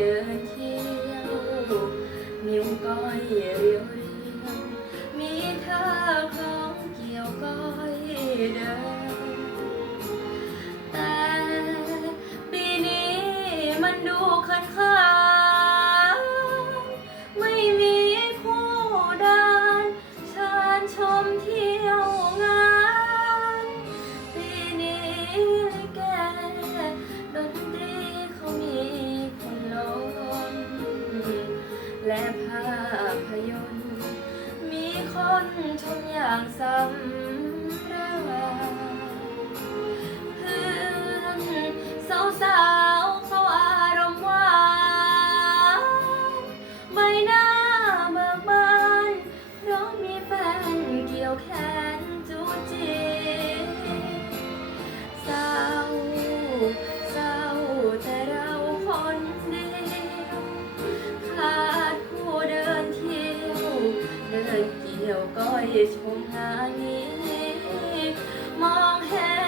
เดินเที่ยวนิ้วก้อยเรียวเรียวมีเธอคล้องเกี่ยวก้อยเดิน และภาพยนตร์ มีคนชมอย่างสำราญเพื่อนสาวสาวเขาอารมณ์หวานใบหน้าเบิกบานเพราะมีแฟนเกี่ยวแขน เกี่ยวก้อยชมงานนี้มองเห็น